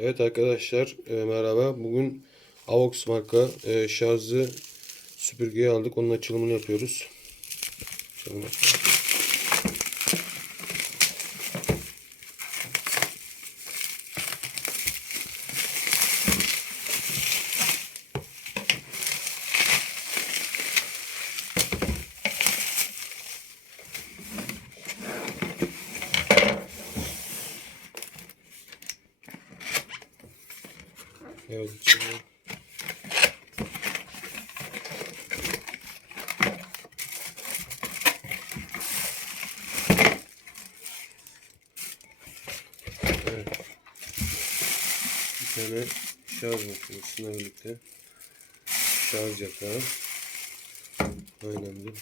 Evet arkadaşlar e, merhaba. Bugün Avox marka e, şarjlı süpürgeyi aldık. Onun açılımını yapıyoruz. Açalım bakalım. Evet. tane şarj makinesiyle birlikte şarj yatağı. Bir.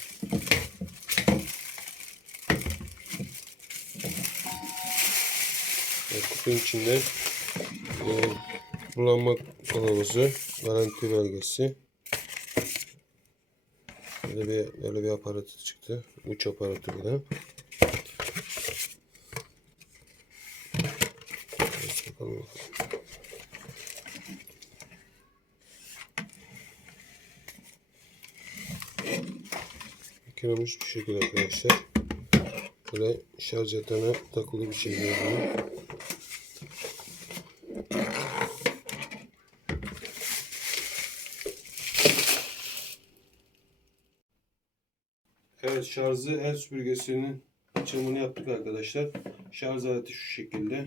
Evet, kutunun içinde e, kullanma kılavuzu, garanti belgesi. Böyle bir, böyle bir aparat çıktı. Uç aparatı bu da. Bakalım bu şekilde arkadaşlar. Böyle şarj yatağına takılı bir şey gördüğünüz. Evet şarjı el süpürgesinin açılımını yaptık arkadaşlar. Şarj aleti şu şekilde.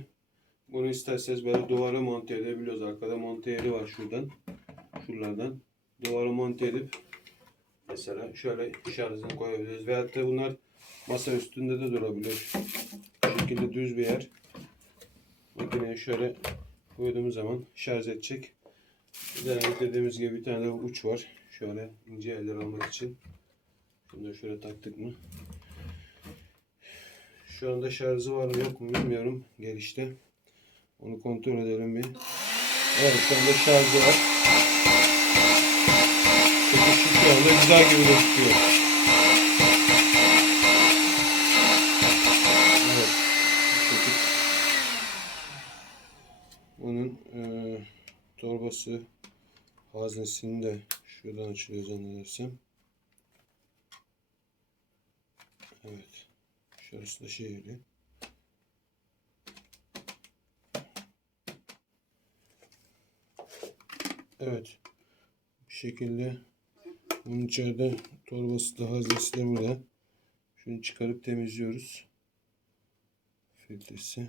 Bunu isterseniz böyle duvara monte edebiliyoruz. Arkada monte yeri var şuradan. Şuralardan. Duvara monte edip mesela şöyle şarjını koyabiliriz. Veyahut da bunlar masa üstünde de durabilir. Bu şekilde düz bir yer. Makineyi şöyle koyduğumuz zaman şarj edecek. De dediğimiz gibi bir tane de uç var. Şöyle ince yerler almak için. Bunu da şöyle taktık mı? Şu anda şarjı var mı yok mu bilmiyorum gelişte. Onu kontrol edelim bir. Evet şu anda şarjı var. Çekişi şu anda güzel gibi gözüküyor. Evet. Çekik. Bunun eee torbası haznesini de şuradan açılıyor zannedersem. Evet. Şurası da şehirli. Evet. Bu şekilde bunun içeride torbası da haznesi de burada. Şunu çıkarıp temizliyoruz. Filtresi.